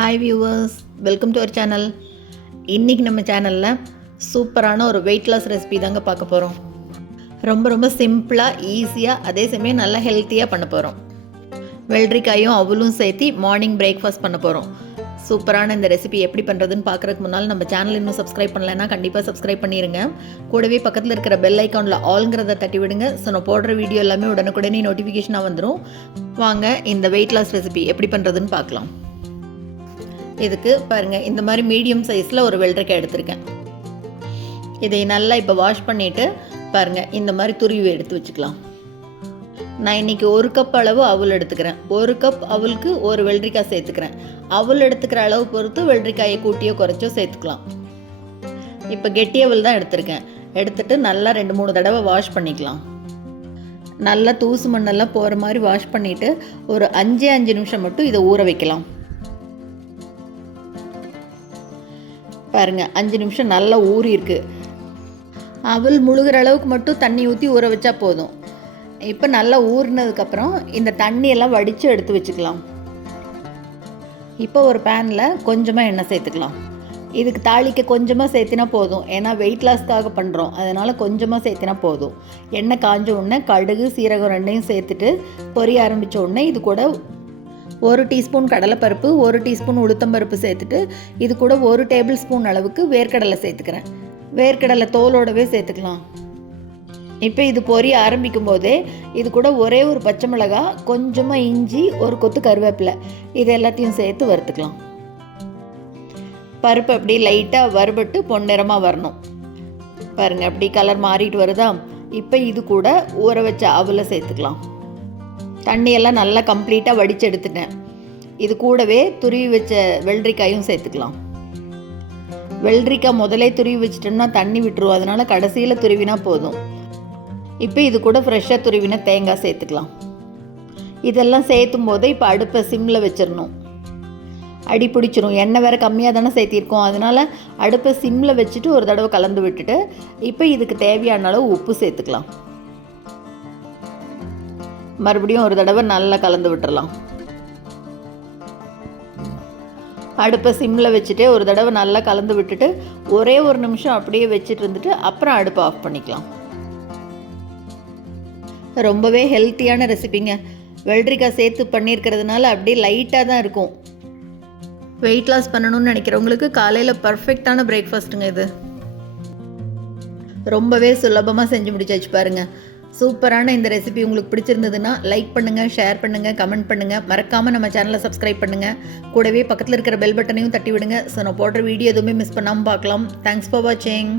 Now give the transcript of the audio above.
Hi viewers welcome to our channel இன்றைக்கி நம்ம சேனலில் சூப்பரான ஒரு வெயிட் லாஸ் ரெசிபி தாங்க பார்க்க போகிறோம் ரொம்ப ரொம்ப சிம்பிளாக ஈஸியாக அதே சமயம் நல்லா ஹெல்த்தியாக பண்ண போகிறோம் வெள்ளரிக்காயும் அவளும் சேர்த்து மார்னிங் பிரேக்ஃபாஸ்ட் பண்ண போகிறோம் சூப்பரான இந்த ரெசிபி எப்படி பண்ணுறதுன்னு பார்க்குறதுக்கு முன்னால் நம்ம சேனல் இன்னும் சப்ஸ்கிரைப் பண்ணலைன்னா கண்டிப்பாக சப்ஸ்கிரைப் பண்ணிடுங்க கூடவே பக்கத்தில் இருக்கிற பெல் ஐக்கானில் ஆல்ங்கிறத தட்டி விடுங்க. ஸோ நான் போடுற வீடியோ எல்லாமே உடனுக்குடனே நோட்டிஃபிகேஷனாக வந்துடும் வாங்க இந்த வெயிட் லாஸ் ரெசிபி எப்படி பண்ணுறதுன்னு பார்க்கலாம். இதுக்கு பாருங்கள் இந்த மாதிரி மீடியம் சைஸில் ஒரு வெள்ளரிக்காய் எடுத்திருக்கேன். இதை நல்லா இப்போ வாஷ் பண்ணிவிட்டு பாருங்கள் இந்த மாதிரி துருவி எடுத்து வச்சுக்கலாம். நான் இன்றைக்கி ஒரு கப் அளவு அவல் எடுத்துக்கிறேன். ஒரு கப் அவலுக்கு ஒரு வெள்ளரிக்காய் சேர்த்துக்கிறேன். அவல் எடுத்துக்கிற அளவு பொறுத்து வெள்ளரிக்காயை கூட்டியோ குறைச்சோ சேர்த்துக்கலாம். இப்போ கெட்டி அவல் தான் எடுத்திருக்கேன். எடுத்துட்டு நல்லா ரெண்டு மூணு தடவை வாஷ் பண்ணிக்கலாம். நல்லா தூசு மண்ணெல்லாம் போகிற மாதிரி வாஷ் பண்ணிவிட்டு ஒரு அஞ்சே அஞ்சு நிமிஷம் மட்டும் இதை ஊற வைக்கலாம். பாருங்கள் அஞ்சு நிமிஷம் நல்லா ஊறி இருக்குது அவள் முழுகிற அளவுக்கு மட்டும் தண்ணி ஊற்றி ஊற வச்சா போதும். இப்போ நல்லா ஊறினதுக்கப்புறம் இந்த தண்ணியெல்லாம் வடித்து எடுத்து வச்சுக்கலாம். இப்போ ஒரு பேனில் கொஞ்சமாக எண்ணெய் சேர்த்துக்கலாம். இதுக்கு தாளிக்க கொஞ்சமாக சேர்த்தினா போதும். ஏன்னா வெயிட் லாஸ்க்காக பண்ணுறோம் அதனால் கொஞ்சமாக சேர்த்தினா போதும். எண்ணெய் காஞ்ச உடனே கடுகு சீரகம் ரெண்டையும் சேர்த்துட்டு பொரிய ஆரம்பித்த உடனே இது கூட ஒரு டீஸ்பூன் கடலைப்பருப்பு ஒரு டீஸ்பூன் உளுத்தம்பருப்பு சேர்த்துட்டு இது கூட ஒரு டேபிள் ஸ்பூன் அளவுக்கு வேர்க்கடலை சேர்த்துக்கிறேன். வேர்க்கடலை தோலோடவே சேர்த்துக்கலாம். இப்போ இது பொரிய ஆரம்பிக்கும் போதே இது கூட ஒரே ஒரு பச்சை மிளகா கொஞ்சமாக இஞ்சி ஒரு கொத்து கருவேப்பிலை இது எல்லாத்தையும் சேர்த்து வறுத்துக்கலாம். பருப்பு அப்படி லைட்டாக வறுபட்டு பொன்னிறமாக வரணும். பாருங்கள் அப்படி கலர் மாறிட்டு வருதா? இப்போ இது கூட ஊற வச்ச அவலை சேர்த்துக்கலாம். தண்ணியெல்லாம் நல்லா கம்ப்ளீட்டாக வடித்து எடுத்துட்டேன் இது கூடவே துருவி வச்ச வெள்ளரிக்காயும் சேர்த்துக்கலாம். வெள்ளரிக்காய் முதலே துருவி வச்சிட்டோம்னா தண்ணி விட்டுரும். அதனால கடைசியில் துருவினா போதும். இப்போ இது கூட ஃப்ரெஷ்ஷாக துருவினா தேங்காய் சேர்த்துக்கலாம். இதெல்லாம் சேர்த்தும் போது இப்போ அடுப்பை சிம்மில் வச்சிடணும். அடி பிடிச்சிரும். எண்ணெய் வேறு கம்மியாக தானே சேர்த்திருக்கோம். அதனால் அடுப்பை சிம்மில் வச்சுட்டு ஒரு தடவை கலந்து விட்டுட்டு இப்போ இதுக்கு தேவையான அளவு உப்பு சேர்த்துக்கலாம். மறுபடியும் ஒரு தடவை நல்லா கலந்து விட்டுறலாம். அடுப்பை சிம்மில் வச்சுட்டே ஒரு தடவை நல்லா கலந்து விட்டுட்டு ஒரே ஒரு நிமிஷம் அப்படியே வச்சுட்டு இருந்துட்டு அப்புறம் அடுப்பை ஆஃப் பண்ணிக்கலாம். ரொம்பவே ஹெல்த்தியான ரெசிபிங்க. வெள்ளரிக்காய் சேர்த்து பண்ணியிருக்கிறதுனால அப்படியே லைட்டாக தான் இருக்கும். வெயிட் லாஸ் பண்ணணும்னு நினைக்கிறவங்களுக்கு காலையில் பர்ஃபெக்டான பிரேக்ஃபாஸ்ட்டுங்க இது. ரொம்பவே சுலபமாக செஞ்சு முடிச்சாச்சு பாருங்கள் சூப்பரான இந்த ரெசிபி உங்களுக்கு பிடிச்சிருந்ததுன்னா லைக் பண்ணுங்கள் ஷேர் பண்ணுங்கள் கமெண்ட் பண்ணுங்கள் மறக்காமல் நம்ம சேனலை சப்ஸ்கிரைப் பண்ணுங்கள் கூடவே பக்கத்தில் இருக்கிற பெல் பட்டனையும் தட்டி விடுங்க ஸோ நான் போடுற வீடியோ எதுவுமே மிஸ் பண்ணாமல் பார்க்கலாம். தேங்க்ஸ் ஃபார் வாட்சிங்